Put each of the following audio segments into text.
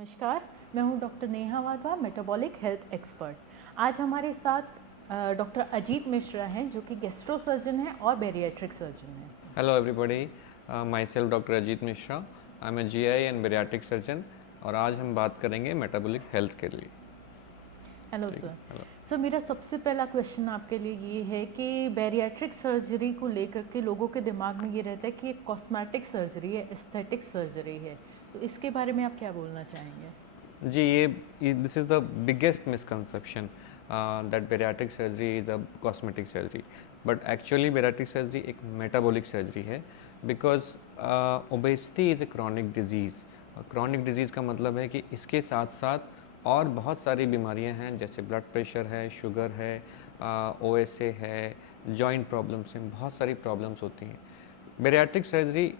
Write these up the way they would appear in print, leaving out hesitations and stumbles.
नमस्कार, मैं हूं doctor Neha Wadhwa, metabolic health expert. आज हमारे साथ डॉक्टर अजीत मिश्रा हैं जो कि गैस्ट्रो सर्जन हैं और बैरिएट्रिक सर्जन हैं। Hello everybody, myself Dr. Ajit Mishra, I'm a GI and bariatric surgeon और आज हम बात करेंगे मेटाबॉलिक हेल्थ के लिए। Hello sir. हेलो। सर, मेरा सबसे पहला क्वेश्चन आपके लिए ये है कि बैरिएट्रिक सर्जरी को लेकर के लोगों के दिमाग में ये रहता है कि एक कॉस्मेटिक सर्जरी है, एस्थेटिक सर्जरी है, तो इसके बारे में आप क्या बोलना चाहेंगे? जी, ये this is the biggest misconception that bariatric surgery is a cosmetic surgery, but actually bariatric surgery एक मेटाबॉलिक सर्जरी है because obesity is a chronic disease. Chronic disease का मतलब है कि इसके साथ साथ और बहुत सारी बीमारियां हैं, जैसे ब्लड प्रेशर है, शुगर है, OSA है, जॉइंट प्रॉब्लम्स हैं, बहुत सारी प्रॉब्लम्स होती हैं। बैरियाट्रिक सर्जरी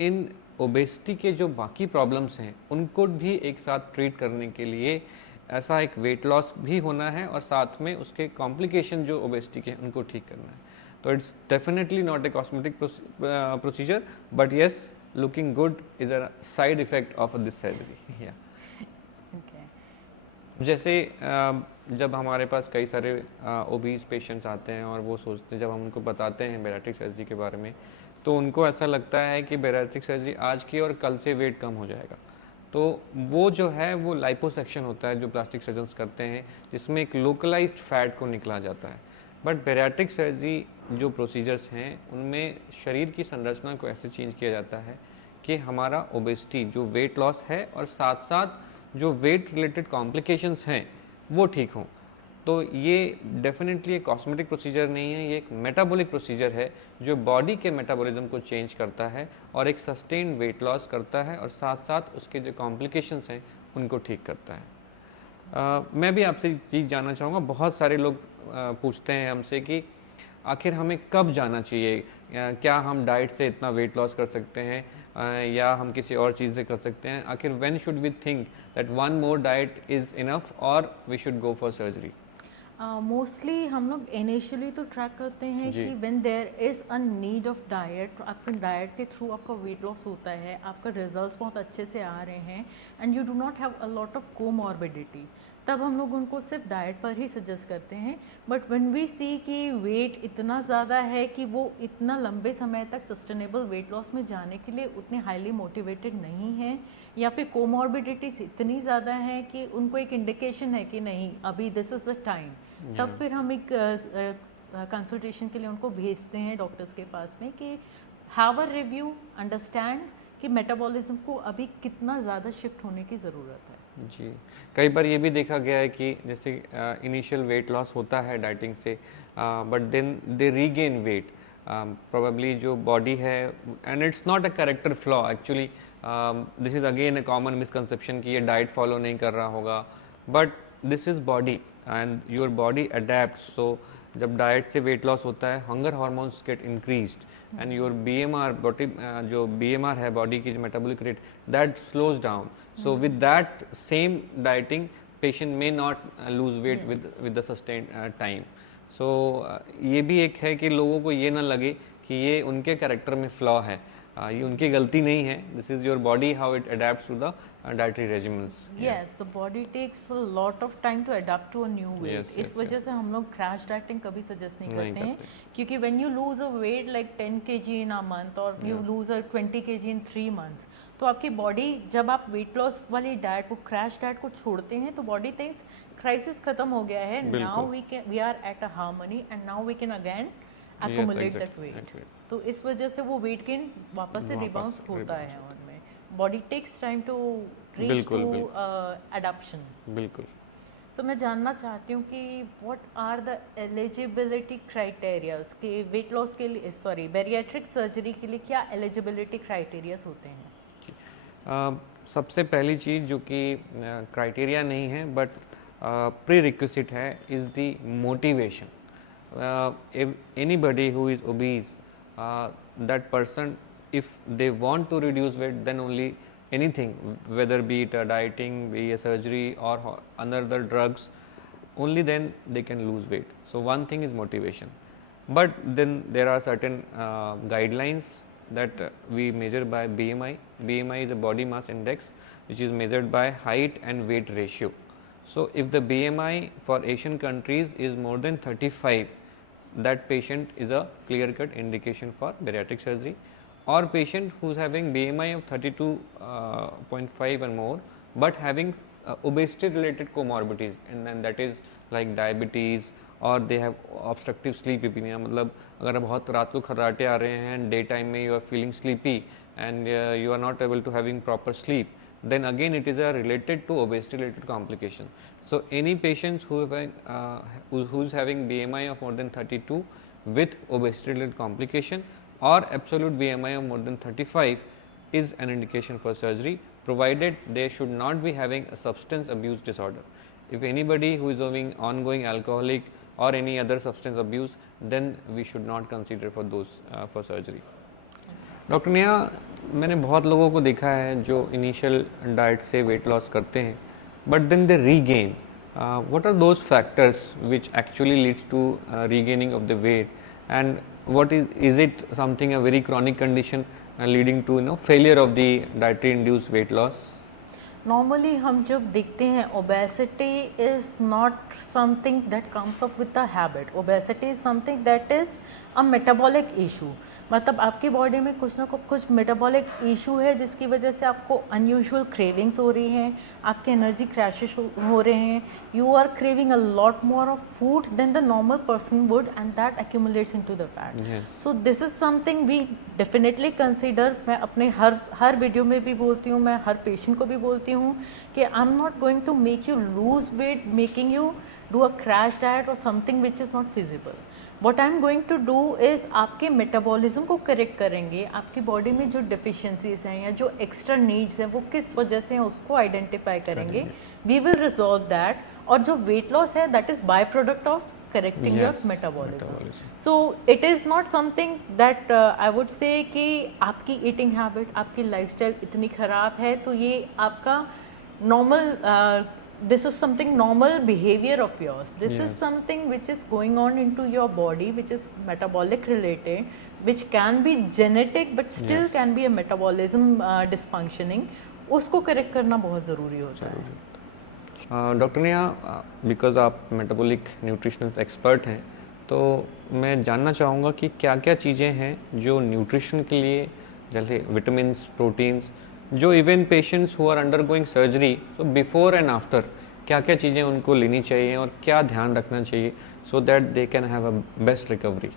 इन ओबेसिटी के जो बाकी प्रॉब्लम्स हैं उनको भी एक साथ ट्रीट करने के लिए ऐसा एक वेट लॉस भी होना है और साथ में उसके कॉम्प्लिकेशन जो ओबेसिटी के हैं उनको ठीक करना है। तो it's definitely not a cosmetic procedure, but yes, looking good is a side effect of this surgery. या जैसे जब हमारे पास कई सारे ओबीज पेशेंट्स आते हैं और वो सोचते हैं, जब हम उनको बताते हैं बैरियाट्रिक सर्जरी के बारे में, तो उनको ऐसा लगता है कि बैरियाट्रिक सर्जरी आज की और कल से वेट कम हो जाएगा। तो वो जो है वो लाइपोसेक्शन होता है जो प्लास्टिक सर्जन्स करते हैं, जिसमें एक लोकलाइज्ड फैट को निकला जाता है। बट बैरियाट्रिक सर्जरी जो प्रोसीजर्स हैं उनमें शरीर की संरचना को ऐसे चेंज किया जाता है कि हमारा ओबेसिटी जो वेट लॉस है और साथ साथ जो वेट रिलेटेड कॉम्प्लिकेशंस हैं वो ठीक हों। तो ये डेफिनेटली एक कॉस्मेटिक प्रोसीजर नहीं है, ये एक मेटाबॉलिक प्रोसीजर है जो बॉडी के मेटाबॉलिज्म को चेंज करता है और एक सस्टेन वेट लॉस करता है और साथ साथ उसके जो कॉम्प्लिकेशंस हैं उनको ठीक करता है। मैं भी आपसे चीज़ जानना चाहूँगा, बहुत सारे लोग पूछते हैं हमसे कि आखिर हमें कब जाना चाहिए, क्या हम डाइट से इतना वेट लॉस कर सकते हैं या हम किसी और चीज़ से कर सकते हैं, आखिर when should we think that one more diet is enough और we should go for surgery? Mostly हम लोग इनिशियली तो ट्रैक करते हैं जी। कि when there is a need of diet, आपके डाइट के थ्रू आपका वेट लॉस होता है, आपका रिजल्ट्स बहुत अच्छे से आ रहे हैं and you do not have a lot of comorbidity, तब हम लोग उनको सिर्फ डाइट पर ही सजेस्ट करते हैं। बट व्हेन वी सी कि वेट इतना ज़्यादा है कि वो इतना लंबे समय तक सस्टेनेबल वेट लॉस में जाने के लिए उतने हाईली मोटिवेटेड नहीं हैं, या फिर कोमॉर्बिडिटीज इतनी ज़्यादा हैं कि उनको एक इंडिकेशन है कि नहीं अभी दिस इज़ द टाइम, तब फिर हम एक कंसल्टेशन के लिए उनको भेजते हैं डॉक्टर्स के पास में कि हैव अ रिव्यू, अंडरस्टैंड कि मेटाबॉलिज्म को अभी कितना ज़्यादा शिफ्ट होने की ज़रूरत है। जी, कई बार ये भी देखा गया है कि जैसे इनिशियल वेट लॉस होता है डाइटिंग से, but then they regain weight, probably जो बॉडी है, and it's not a character flaw actually, this is again a common misconception कि ये डाइट फॉलो नहीं कर रहा होगा, but this is body and your body adapt. So जब diet से वेट लॉस होता है, hunger hormones get increased and your BMR body, जो BMR है बॉडी की जो metabolic rate, that slows down. So with that same dieting, patient may not lose weight with the sustained time. So ये भी एक है कि लोगों को ये ना लगे कि ये उनके कैरेक्टर में फ्लॉ है, ये उनकी गलती नहीं है। This is your body how it adapts to the dietary regiments. Yes, the body takes a lot of time to adapt to a new weight. इस वजह से हम लोग क्रैश डाइटिंग कभी सजेस्ट नहीं करते हैं, क्योंकि when you lose a weight like 10 kg in a month और you lose a 20 kg in 3 months, तो आपकी बॉडी, जब आप वेट लॉस वाली डाइट को, क्रैश डाइट को छोड़ते हैं, तो बॉडी थिंक्स क्राइसिस खत्म हो गया है, now we are at a harmony and now we can again accumulate that weight. तो इस वजह से वो वेट गेन वापस से रिबाउंड होता है उनमें। Body takes time to reach to adoption. बिल्कुल। तो मैं जानना चाहती हूँ कि what are the eligibility criterias के वेट लॉस के लिए, सॉरी बैरिएट्रिक सर्जरी के लिए क्या एलिजिबिलिटी क्राइटेरियाज होते हैं? सबसे पहली चीज़ जो कि क्राइटेरिया नहीं है बट प्री रिक्विजिट है, is the motivation. If anybody who is obese, that person, if they want to reduce weight, then only anything, whether be it a dieting, be a surgery or another drugs, only then they can lose weight. So one thing is motivation, but then there are certain guidelines that we measure by BMI. BMI is a body mass index, which is measured by height and weight ratio. So if the BMI for Asian countries is more than 35, that patient is a clear-cut indication for bariatric surgery. Or patient who's having BMI of 32.5 and more, but having obesity related comorbidities, and then that is like diabetes, or they have obstructive sleep apnea, मतलब अगर आप बहुत रात को खर्राटे आ रहे हैं, day time में you are feeling sleepy and you are not able to having proper sleep, then again it is related to obesity related complication. So any patients who's having BMI of more than 32 with obesity related complication or absolute BMI of more than 35 is an indication for surgery, provided they should not be having a substance abuse disorder. If anybody who is having ongoing alcoholic or any other substance abuse, then we should not consider for those for surgery. Doctor Neha, मैंने बहुत लोगों को देखा है जो initial diet से weight loss करते हैं, but then they regain. What are those factors which actually leads to regaining of the weight, and what is it something a very chronic condition leading to failure of the dietary induced weight loss? Normally हम जब देखते हैं obesity is not something that comes up with the habit. Obesity is something that is a metabolic issue. मतलब आपकी body में कुछ ना कुछ मेटाबॉलिक इशू है जिसकी वजह से आपको अनयूजुअल क्रेविंग्स हो रही हैं, आपके एनर्जी क्रैशेस हो रहे हैं, you are craving a lot more of food then the normal person would, and that accumulates into the fat. So this is something we definitely consider. मैं अपने हर वीडियो में भी बोलती हूँ, मैं हर पेशेंट को भी बोलती हूँ कि I am not going to make you lose weight, making you do a crash diet और something which is not feasible. What I am going to do is आपके मेटाबॉलिज्म को करेक्ट करेंगे, आपकी बॉडी में जो डिफिशियंसीज हैं या जो एक्स्ट्रा नीड्स हैं वो किस वजह से हैं उसको आइडेंटिफाई करेंगे. We will resolve that. और जो वेट लॉस है that is byproduct of correcting your metabolism. So it is not something that I would say कि आपकी ईटिंग हैबिट, आपकी लाइफस्टाइल इतनी ख़राब है तो ये आपका normal this is something normal behavior of yours. This is something which is going on into your body, which is metabolic related, which can be genetic but still can be a metabolism dysfunctioning. उसको correct करना बहुत ज़रूरी होता है. Doctor Neha, because आप metabolic nutritional expert हैं, तो मैं जानना चाहूँगा कि क्या क्या चीज़ें हैं जो न्यूट्रिशन के लिए, जैसे विटामिन्स, प्रोटीन्स, जो even patients who are undergoing surgery, तो बिफोर एंड आफ्टर क्या क्या चीज़ें उनको लेनी चाहिए और क्या ध्यान रखना चाहिए so that they can have a best recovery?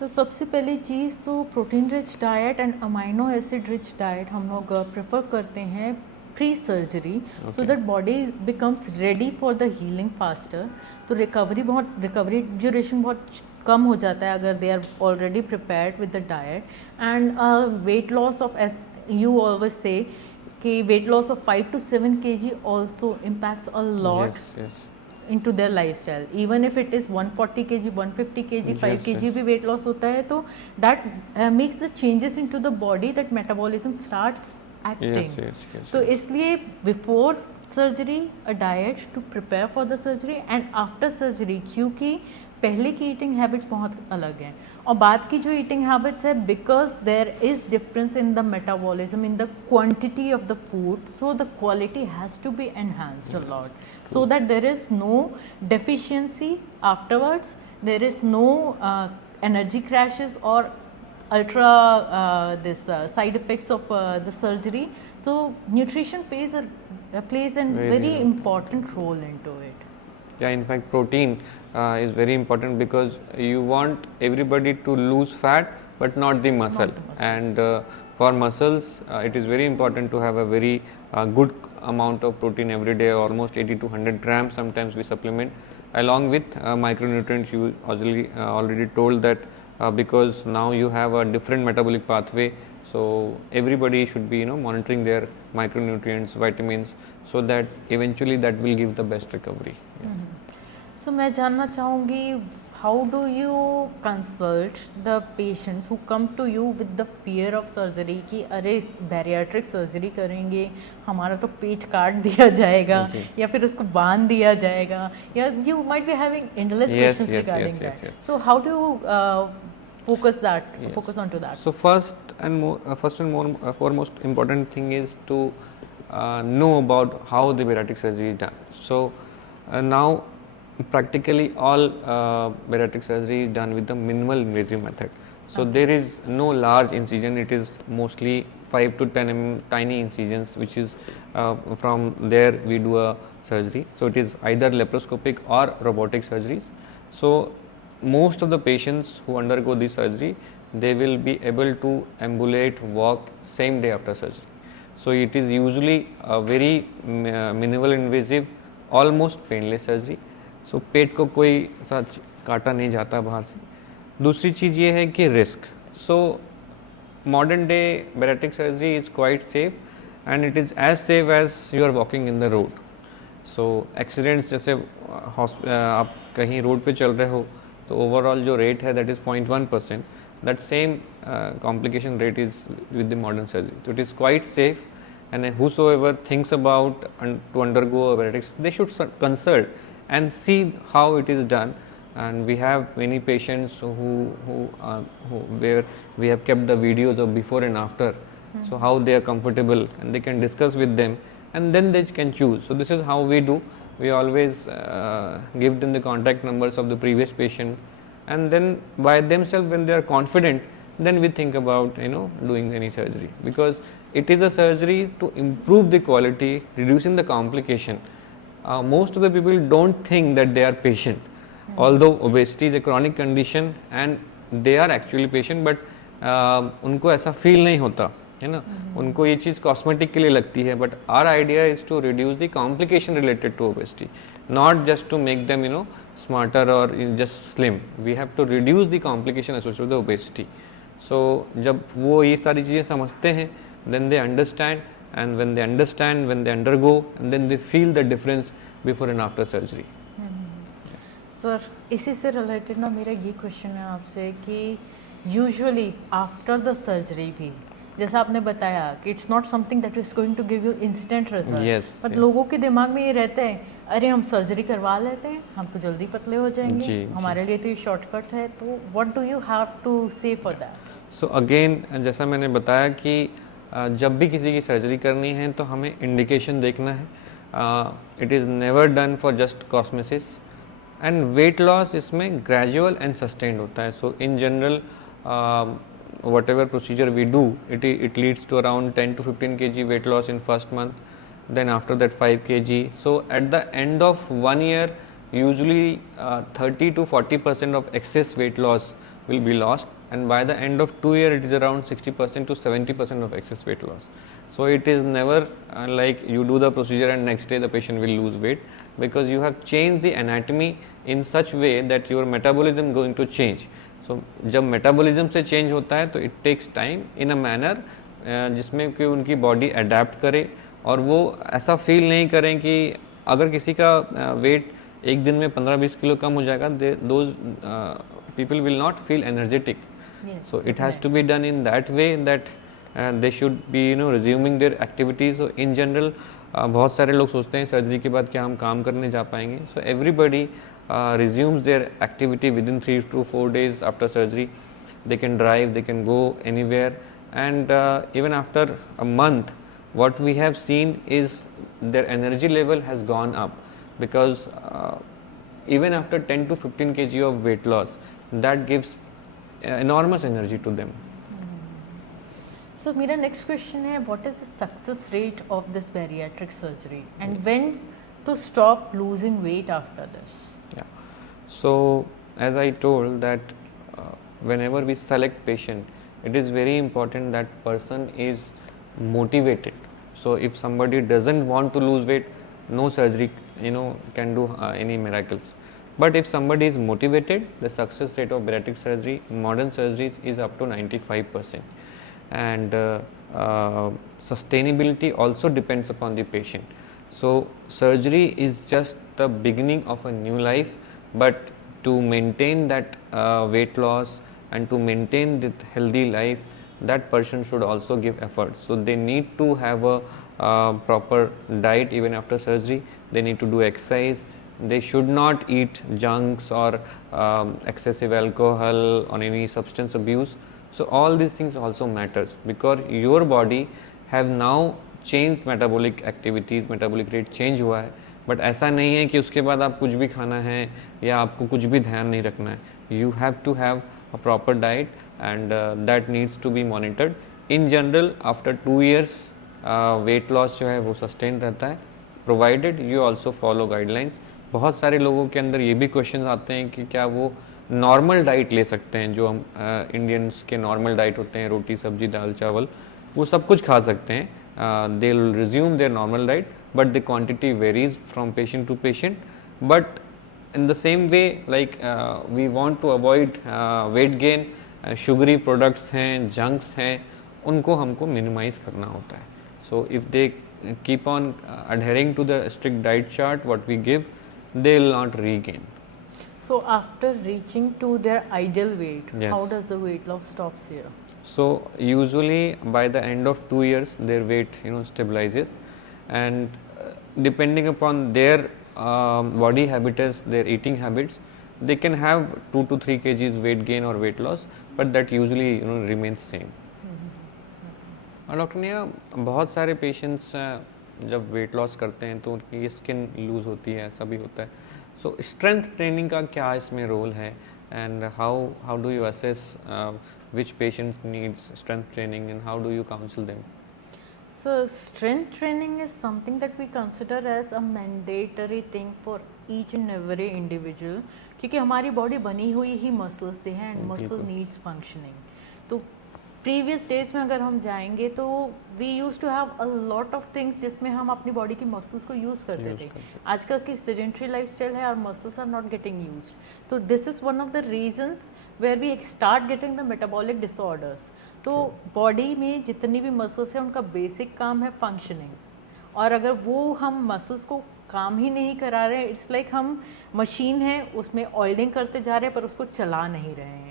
तो सबसे पहली चीज़ तो protein rich diet and amino acid rich diet हम लोग प्रेफर करते हैं pre surgery, so that body becomes ready for the healing faster. तो रिकवरी ड्यूरेशन बहुत कम हो जाता है अगर they are already prepared with the diet. And weight loss of, as you always say कि weight loss of 5 to 7 kg also impacts a lot into their lifestyle. Even if it is 140 kg, 150 kg, 5 kg भी weight loss होता है, तो that makes the changes into the body, that metabolism starts acting. तो इसलिए before surgery a diet to prepare for the surgery, and after surgery क्योंकि पहले की eating habits बहुत अलग हैं और बाद की जो ईटिंग हैबिट्स है, because there is difference in the metabolism, in the quantity of the food, so the quality has to be enhanced a lot, so that there is no deficiency afterwards, there is no energy crashes और ultra this side effects of the surgery. So nutrition plays a very important role into it. Yeah, in fact protein is very important because you want everybody to lose fat but not the muscle. And for muscles it is very important to have a very good amount of protein every day, almost 80 to 100 grams. Sometimes we supplement along with micronutrients. You already told that because now you have a different metabolic pathway, so everybody should be monitoring their micronutrients, vitamins, so that eventually that will give the best recovery. So मैं जानना चाहूँगी, how do you consult the patients who come to you with the fear of surgery कि अरे bariatric surgery करेंगे, हमारा तो पेट काट दिया जाएगा या फिर उसको बांध दिया जाएगा, या you might be having endless questions regarding that. So how do you focus onto that? So first and foremost important thing is to know about how the bariatric surgery is done. So now practically all bariatric surgery is done with the minimal invasive method. So there is no large incision, it is mostly 5 to 10 tiny incisions, which is from there we do a surgery. So it is either laparoscopic or robotic surgeries. So most of the patients who undergo this surgery, they will be able to ambulate, walk same day after surgery. So it is usually a very minimal invasive, almost painless surgery. So पेट को कोई ऐसा काटा नहीं जाता बाहर से. दूसरी चीज़ ये है कि risk. So modern day bariatric surgery is quite safe and it is as safe as you are walking in the road. So accidents जैसे आप कहीं रोड पे चल रहे हो तो ओवरऑल जो रेट है that is 0.1%. That same complication rate is with the modern surgery. So it is quite safe, and whosoever thinks about to undergo a bariatric, they should consult and see how it is done. And we have many patients where we have kept the videos of before and after, so how they are comfortable, and they can discuss with them, and then they can choose. So this is how we do. We always give them the contact numbers of the previous patient, and then by themselves, when they are confident, then we think about doing any surgery, because it is a surgery to improve the quality, reducing the complication. Most of the people don't think that they are patient, although obesity is a chronic condition and they are actually patient, but उनको ऐसा feel नहीं होता है ना. उनको ये चीज़ cosmetic के लिए लगती है, but our idea is to reduce the complication related to obesity, not just to make them smarter और just slim. We have to reduce the complication associated with obesity. So जब वो ये सारी चीज़ें समझते हैं, then they understand, and when they understand, when they undergo, and then they feel the difference before and after surgery. Sir इसी से related ना मेरा ये क्वेश्चन है आपसे कि यूजुअली आफ्टर द सर्जरी भी, जैसा आपने बताया कि it's not something that is going to give you instant result, but लोगों के दिमाग में ये रहता है, अरे हम सर्जरी करवा लेते हैं, हम तो जल्दी पतले हो जाएंगे, हमारे लिए तो ये शॉर्टकट है. तो what do you have to say for that? So again, जैसा मैंने बताया कि जब भी किसी की सर्जरी करनी है तो हमें इंडिकेशन देखना है. It is never done for just cosmesis, and weight loss इसमें ग्रेजुअल एंड सस्टेन्ड होता है. So in general whatever procedure we do, it leads to around 10 to 15 kg weight loss in first month, then after that 5 kg. So at the end of 1 year, usually 30 to 40% of excess weight loss will be lost, and by the end of 2 years, it is around 60% to 70% of excess weight loss. So it is never like you do the procedure and next day the patient will lose weight, because you have changed the anatomy in such way that your metabolism going to change. So जब metabolism से change होता है तो it takes time in a manner जिसमें कि उनकी body adapt करे, और वो ऐसा फील नहीं करें कि अगर किसी का वेट एक दिन में 15-20 किलो कम हो जाएगा, those people will not feel energetic. So it has to be done in that way that they should be resuming their activities. So in general बहुत सारे लोग सोचते हैं सर्जरी के बाद क्या हम काम करने जा पाएंगे. So everybody resumes their activity within 3 to 4 days after surgery. They can drive, they can go anywhere, and even after a month, what we have seen is their energy level has gone up, because even after 10 to 15 kg of weight loss, that gives enormous energy to them. So मेरा next question है, what is the success rate of this bariatric surgery, and when to stop losing weight after this? Yeah. So as I told that whenever we select patient, it is very important that person is motivated. So if somebody doesn't want to lose weight, no surgery can do any miracles. But if somebody is motivated, the success rate of bariatric surgery, modern surgeries, is up to 95%. And sustainability also depends upon the patient. So surgery is just the beginning of a new life, but to maintain that weight loss and to maintain that healthy life, that person should also give effort. So they need to have a proper diet even after surgery. They need to do exercise. They should not eat junks or excessive alcohol or any substance abuse. So all these things also matters, because your body have now change metabolic activities, metabolic rate change हुआ है, but ऐसा नहीं है कि उसके बाद आप कुछ भी खाना है या आपको कुछ भी ध्यान नहीं रखना है. You have to have a proper diet and that needs to be monitored. In general after 2 years weight loss जो है वो सस्टेन रहता है, provided you also follow guidelines. बहुत सारे लोगों के अंदर ये भी क्वेश्चन आते हैं कि क्या वो नॉर्मल डाइट ले सकते हैं, जो हम इंडियंस के नॉर्मल डाइट होते हैं, रोटी सब्जी दाल चावल, वो सब कुछ खा सकते हैं. They will resume their normal diet, but the quantity varies from patient to patient. But in the same way, like we want to avoid weight gain, sugary products हैं, junks हैं, उनको हमको minimize करना होता है. So if they keep on adhering to the strict diet chart what we give, they will not regain. So after reaching to their ideal weight, Yes. how does the weight loss stops here? So usually by the end of 2 years their weight stabilizes, and depending upon their body habitus, their eating habits, they can have 2 to 3 kgs weight gain or weight loss, but that usually remains same. और doctor ने बहुत सारे patients जब wait loss करते हैं तो उनकी skin loose होती है, ऐसा भी होता है. सो स्ट्रेंथ ट्रेनिंग का क्या इसमें रोल है, and how do you assess which patients needs strength training and how do you counsel them? So strength training is something that we consider as a mandatory thing for each and every individual, क्योंकि हमारी body बनी हुई ही muscle से है and muscle needs functioning. तो previous days में अगर हम जाएंगे तो we use to have a lot of things जिसमें हम अपनी बॉडी की मसल्स को यूज़ करते थे. आजकल की सेडेंटरी लाइफस्टाइल है और muscles are not getting used. तो this is one of the reasons where we start getting the metabolic disorders. तो बॉडी में जितनी भी मसल्स हैं उनका बेसिक काम है फंक्शनिंग, और अगर वो हम मसल्स को काम ही नहीं करा रहे हैं, इट्स लाइक हम मशीन है उसमें ऑयलिंग करते जा रहे हैं पर उसको चला नहीं रहे हैं.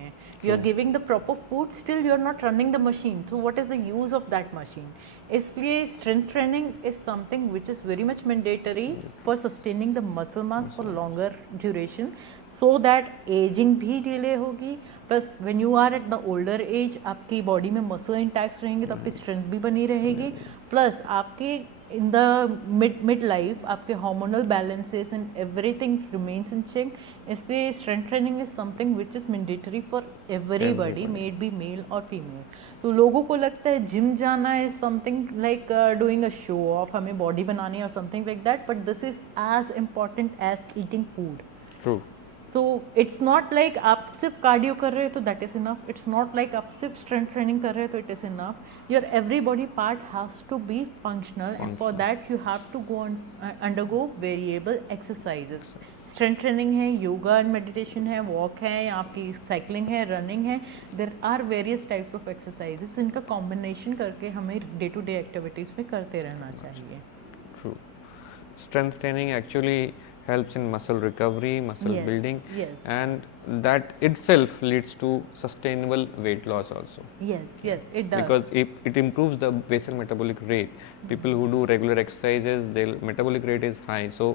You are giving the proper food, still you are not running the machine. So what is the use of that machine? इसलिए strength training is something which is very much mandatory for sustaining the muscle mass for longer duration, so that aging भी delay होगी. Plus when you are at the older age, आपकी body में muscle intact रहेंगे तो आपकी strength भी बनी रहेगी. Plus आपके in the mid life आपके hormonal balances and everything remains in check. इसलिए strength training is something which is mandatory for everybody, may it be male or female. तो लोगों को लगता है जिम जाना is something like doing a show off, हमें body बनानी or something like that, but this is as important as eating food. True. So it's not like आप सिर्फ कार्डियो कर रहे हो तो that is enough. It's not like आप सिर्फ स्ट्रेंथ ट्रेनिंग कर रहे हो तो it is enough. Your every body part has to be functional, and for that you have to go undergo variable exercises. Strength training है, yoga and meditation है, walk है, आपकी साइकिलिंग है, रनिंग है. There are various types of exercises. इनका combination करके हमें day to day activities में करते रहना चाहिए. True. Strength training actually helps in muscle recovery, muscle building, and that itself leads to sustainable weight loss also. Yes, it does. Because it improves the basal metabolic rate. People who do regular exercises, their metabolic rate is high, so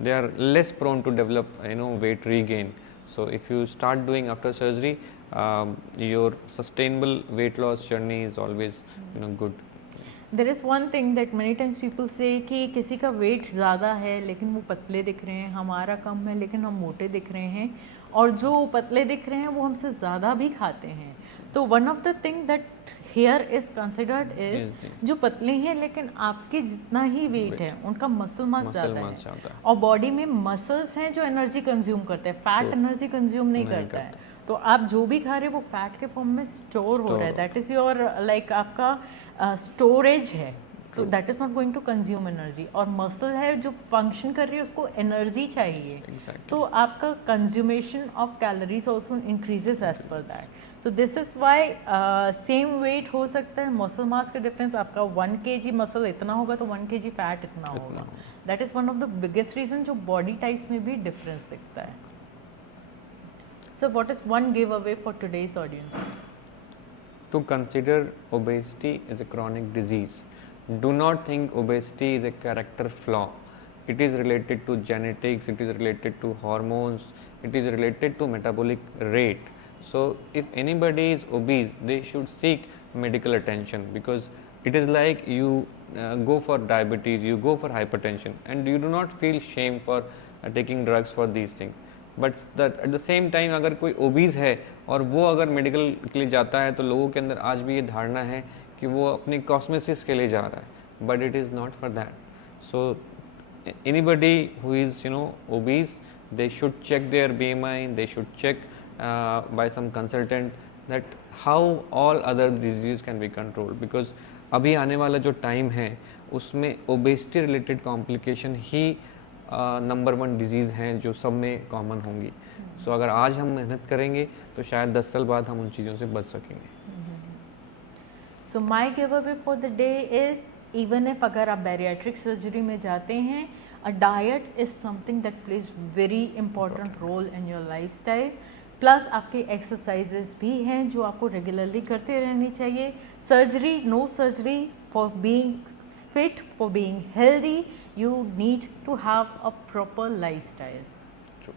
they are less prone to develop weight regain. So if you start doing after surgery, your sustainable weight loss journey is always good. There is one thing that many times people से कि किसी का wait ज़्यादा है लेकिन वो पतले दिख रहे हैं, हमारा कम है लेकिन हम मोटे दिख रहे हैं, और जो पतले दिख रहे हैं वो हमसे ज़्यादा भी खाते हैं. तो one of the thing that here is considered is जो पतले हैं लेकिन आपके जितना ही वेट है उनका मसल मास ज़्यादा है, और बॉडी में मसल्स हैं जो एनर्जी कंज्यूम करते हैं, फैट एनर्जी कंज्यूम नहीं करता है. तो आप जो भी खा रहे हैं वो फैट के फॉर्म में स्टोर हो रहा है. दैट इज़ योर लाइक आपका स्टोरेज है. तो that is not going to consume energy. और मसल है जो फंक्शन कर रही है उसको एनर्जी चाहिए. तो आपका consumption of calories also increases as per that. So this is why same weight हो सकता है, मसल मास का डिफरेंस आपका 1 kg मसल इतना होगा तो 1 kg फैट इतना होगा. That is one of the biggest reason जो बॉडी टाइप्स में भी डिफरेंस दिखता है. So what is one giveaway for today's audience? To consider obesity as a chronic disease. Do not think obesity is a character flaw. It is related to genetics, it is related to hormones, it is related to metabolic rate. So if anybody is obese, they should seek medical attention, because it is like you go for diabetes, you go for hypertension, and you do not feel shame for taking drugs for these things. But at the same time अगर कोई obese है और वो अगर medical के लिए जाता है तो लोगों के अंदर आज भी ये धारणा है कि वो अपने कॉस्मेसिस के लिए जा रहा है, but it is not for that. So anybody who is obese, they should check their BMI, they should check by some consultant that how all other diseases can be controlled, because अभी आने वाला जो time है उसमें obesity related complication ही number 1 disease हैं जो सब में कॉमन होंगी. सो अगर आज हम मेहनत करेंगे तो शायद 10 साल बाद हम उन चीज़ों से बच सकेंगे. So my give away for the day is, even if अगर आप बैरियाट्रिक सर्जरी में जाते हैं, a diet is something that plays very important role in your life style. Plus आपके एक्सरसाइजेज भी हैं जो आपको रेगुलरली करते रहनी चाहिए. Surgery, no surgery. For being fit, for being healthy, you need to have a proper lifestyle. True.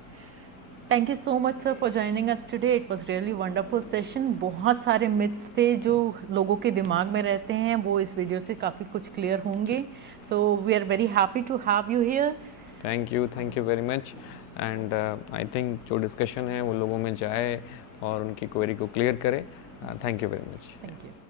Thank you so much sir for joining us today. It was really wonderful session. बहुत सारे myths थे जो लोगों के दिमाग में रहते हैं, वो इस वीडियो से काफ़ी कुछ क्लियर होंगे. So we are very happy to have you here. Thank you very much. And I think जो डिस्कशन है वो लोगों में जाए और उनकी क्वेरी को क्लियर करे. Thank you very much. Thank you.